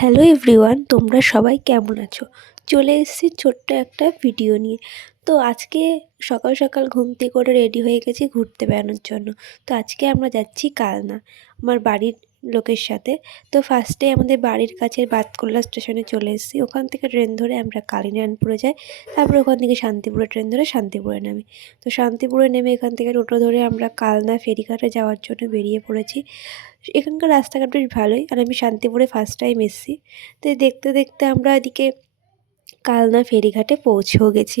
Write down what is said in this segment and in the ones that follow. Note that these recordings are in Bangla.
হ্যালো এভরিওয়ান, তোমরা সবাই কেমন আছো? চলে এসেছি ছোট্ট একটা ভিডিও নিয়ে। তো আজকে সকাল সকাল ঘুম থেকে করে রেডি হয়ে গেছি ঘুরতে বেড়ানোর জন্য। তো আজকে আমরা যাচ্ছি কালনা আমার বাড়ির লোকের সাথে। তো ফার্স্টে আমাদের বাড়ির কাছের বাতকুল্লা স্টেশনে চলে এসেছি। ওখান থেকে ট্রেন ধরে আমরা কালিনারায়ণপুরে যাই। তারপরে ওখান থেকে শান্তিপুরে ট্রেন ধরে শান্তিপুরে নামি। তো শান্তিপুরে নেমে এখান থেকে টোটো ধরে আমরা কালনা ফেরিঘাটে যাওয়ার জন্য বেরিয়ে পড়েছি। এখানকার রাস্তাঘাট বেশ ভালোই, আর আমি শান্তিপুরে ফার্স্ট টাইম এসেছি। তো দেখতে দেখতে আমরা এদিকে কালনা ফেরিঘাটে পৌঁছেও গেছি।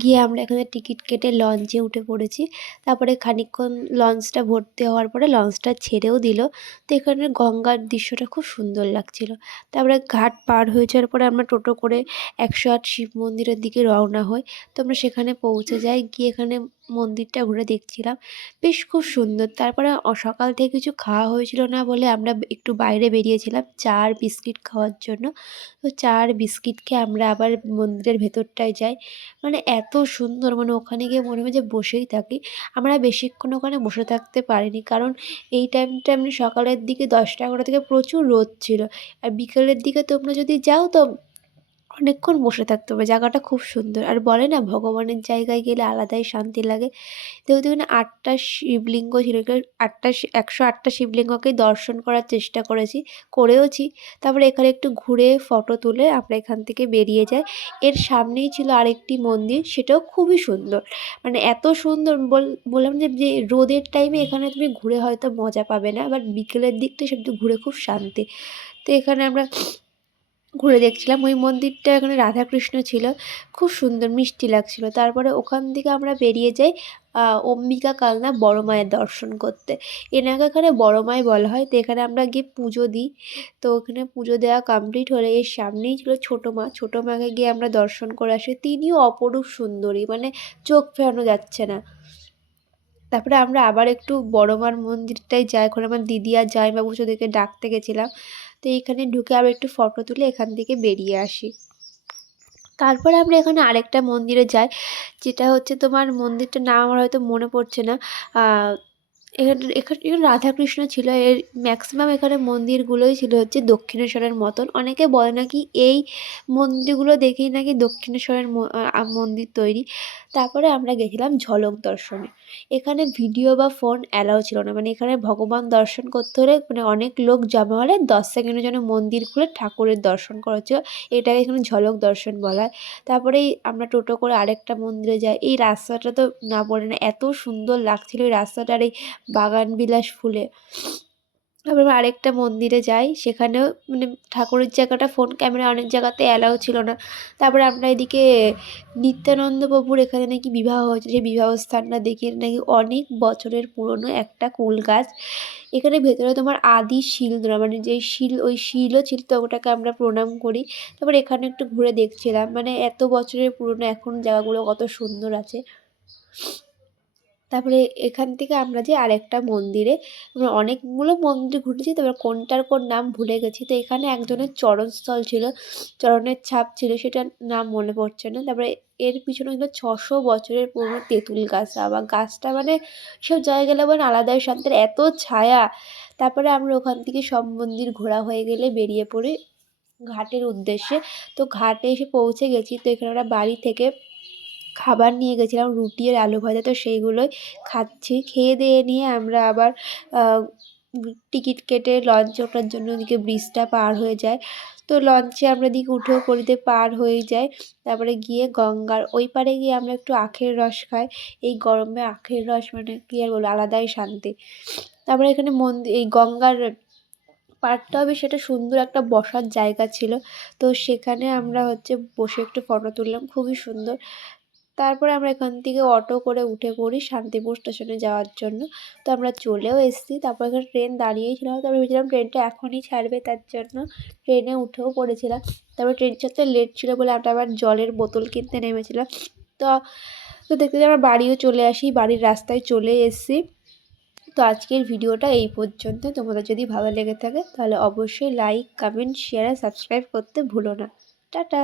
গিয়ে আমরা এখানে টিকিট কেটে লঞ্চে উঠে পড়েছি। তারপরে খানিকক্ষণ লঞ্চটা ভর্তি হওয়ার পরে লঞ্চটা ছেড়েও দিল। তো এখানে গঙ্গার দৃশ্যটা খুব সুন্দর লাগছিল। তারপরে ঘাট পার হয়ে যাওয়ার পরে আমরা টোটো করে ১০৮ শিব মন্দিরের দিকে রওনা হই। তো আমরা সেখানে পৌঁছে যাই, গিয়ে এখানে মন্দিরটা ঘুরে দেখছিলাম, বেশ খুব সুন্দর। তারপরে সকাল থেকে কিছু খাওয়া হয়েছিল না বলে আমরা একটু বাইরে বেরিয়েছিলাম চা আর বিস্কিট খাওয়ার জন্য। তো চা আর বিস্কিট খেয়ে আমরা আবার মন্দিরের ভেতরটায় যাই। মানে এত সুন্দর, মানে ওখানে গিয়ে মনে হয় যে বসেই থাকি। আমরা বেশিক্ষণ ওখানে বসে থাকতে পারিনি, কারণ এই টাইমটা এমনি সকালের দিকে 10টা-11টা থেকে প্রচুর রোদ ছিল। আর বিকেলের দিকে তোমরা যদি যাও তো অনেকক্ষণ বসে থাকতে হবে। জায়গাটা খুব সুন্দর। আর বলে না, ভগবানের জায়গায় গেলে আলাদাই শান্তি লাগে। যেহেতু এখানে ৮টা শিবলিঙ্গ ছিল, এখানে ১০৮টা শিবলিঙ্গকেই দর্শন করার চেষ্টা করেওছি। তারপরে এখানে একটু ঘুরে ফটো তুলে আমরা এখান থেকে বেরিয়ে যাই। এর সামনেই ছিল আরেকটি মন্দির, সেটাও খুবই সুন্দর। মানে এত সুন্দর বললাম যে রোদের টাইমে এখানে তুমি ঘুরে হয়তো মজা পাবে না, বাট বিকেলের দিকটা সেটা ঘুরে খুব শান্তি। তো এখানে আমরা ঘুরে দেখছিলাম। ওই মন্দিরটা এখানে রাধাকৃষ্ণ ছিল, খুব সুন্দর মিষ্টি লাগছিল। তারপরে ওখান থেকে আমরা বেরিয়ে যাই অম্বিকা কালনা বড় মায়ের দর্শন করতে। এনাকে এখানে বড় মাই বলা হয়। তো এখানে আমরা গিয়ে পুজো দিই। তো ওখানে পুজো দেওয়া কমপ্লিট হলে এর সামনেই ছিল ছোটো মা। ছোটো মাকে গিয়ে আমরা দর্শন করে আসি। তিনিও অপরূপ সুন্দরী, মানে চোখ ফেরানো যাচ্ছে না। তারপরে আমরা আবার একটু বড় মার মন্দিরটায় যাই। ওখানে আমার দিদি আর জামাইবাবু ওদেরকে ডাকতে গেছিলাম। তো এইখানে ঢুকে আবার একটু ফটো তুলে এখান থেকে বেরিয়ে আসি। তারপরে আমরা এখানে আরেকটা মন্দিরে যাই, যেটা হচ্ছে তোমার মন্দিরটার নাম আমার হয়তো মনে পড়ছে না। এখানে রাধাকৃষ্ণ ছিল। এর ম্যাক্সিমাম এখানে মন্দিরগুলোই ছিল হচ্ছে দক্ষিণেশ্বরের মতন। অনেকে বলে নাকি এই মন্দিরগুলো দেখেই নাকি দক্ষিণেশ্বরের মন্দির তৈরি। তারপরে আমরা গেছিলাম ঝলক দর্শনে। এখানে ভিডিও বা ফোন অ্যালাউ ছিল না। মানে এখানে ভগবান দর্শন করতে হলে, মানে অনেক লোক জমা হলে 10 সেকেন্ডের জন্য মন্দির খুলে ঠাকুরের দর্শন করা হচ্ছিল। এটাকে এখানে ঝলক দর্শন বলা হয়। তারপরেই আমরা টোটো করে আরেকটা মন্দিরে যাই। এই রাস্তাটা তো না বলে না, এত সুন্দর লাগছিল এই রাস্তাটার, এই বাগানবিলাস ফুলে। তারপর আমরা আরেকটা মন্দিরে যাই, সেখানেও মানে ঠাকুরের জায়গাটা ফোন ক্যামেরা অনেক জায়গাতে অ্যালাউ ছিল না। তারপরে আমরা এদিকে নিত্যানন্দ প্রভুর এখানে নাকি বিবাহ হয়েছে, সেই বিবাহ স্থানটা দেখি। নাকি অনেক বছরের পুরনো একটা কুল গাছ। এখানে ভেতরে তোমার আদি শিল ধরা, মানে যেই শিল, ওই শিলও ছিল, তো ওটাকে আমরা প্রণাম করি। তারপর এখানে একটু ঘুরে দেখছিলাম, মানে এত বছরের পুরনো এখন জায়গাগুলো কত সুন্দর আছে। তারপরে এখান থেকে আমরা যাই আরেকটা মন্দিরে। আমরা অনেকগুলো মন্দির ঘুরেছি, তবে কোনটার কোন নাম ভুলে গেছি। তো এখানে একজনের চরণস্থল ছিল, চরণের ছাপ ছিল, সেটার নাম মনে পড়ছে না। তারপরে এর পিছনে ছিল ৬০০ বছরের পুরনো তেঁতুল গাছ। আবার গাছটা মানে সব জায়গায় গেলে মানে আলাদাই শান্তির, এত ছায়া। তারপরে আমরা ওখান থেকে সব মন্দির ঘোরা হয়ে গেলে বেরিয়ে পড়ি ঘাটের উদ্দেশ্যে। তো ঘাটে এসে পৌঁছে গেছি। তো এখানে আমরা বাড়ি থেকে খাবার নিয়ে গেছিলাম, রুটি আর আলু ভাজা। তো সেইগুলোই খাচ্ছি। খেয়ে দেয়ে নিয়ে আমরা আবার টিকিট কেটে লঞ্চে ওঠার জন্য ওদিকে ব্রিজটা পার হয়ে যায়। তো লঞ্চে আমরা এদিকে উঠেও পড়িতে পার হয়ে যাই। তারপরে গিয়ে গঙ্গার ওই পারে গিয়ে আমরা একটু আখের রস খাই। এই গরমে আখের রস মানে কী আর বলবো, আলাদাই শান্তি। তারপরে এখানে এই গঙ্গার পাড়টাও বেশ একটা সুন্দর একটা বসার জায়গা ছিল। তো সেখানে আমরা হচ্ছে বসে একটু ফটো তুললাম, খুবই সুন্দর। তারপরে আমরা এখান থেকে অটো করে উঠে পড়ি শান্তিপুর স্টেশনে যাওয়ার জন্য। তো আমরা চলেও এসেছি। তারপর এখানে ট্রেন দাঁড়িয়েই ছিল। তারপরে ভেবেছিলাম ট্রেনটা এখনই ছাড়বে, তার জন্য ট্রেনে উঠেও পড়েছিলাম। তারপর ট্রেন ছাড়তে লেট ছিল বলে আমরা আবার জলের বোতল কিনতে নেমেছিলাম। তো তো দেখতে আমরা বাড়িও চলে আসি, বাড়ির রাস্তায় চলে এসেছি। তো আজকের ভিডিওটা এই পর্যন্ত। তোমাদের যদি ভালো লেগে থাকে তাহলে অবশ্যই লাইক, কমেন্ট, শেয়ার আর সাবস্ক্রাইব করতে ভুলো না। টাটা।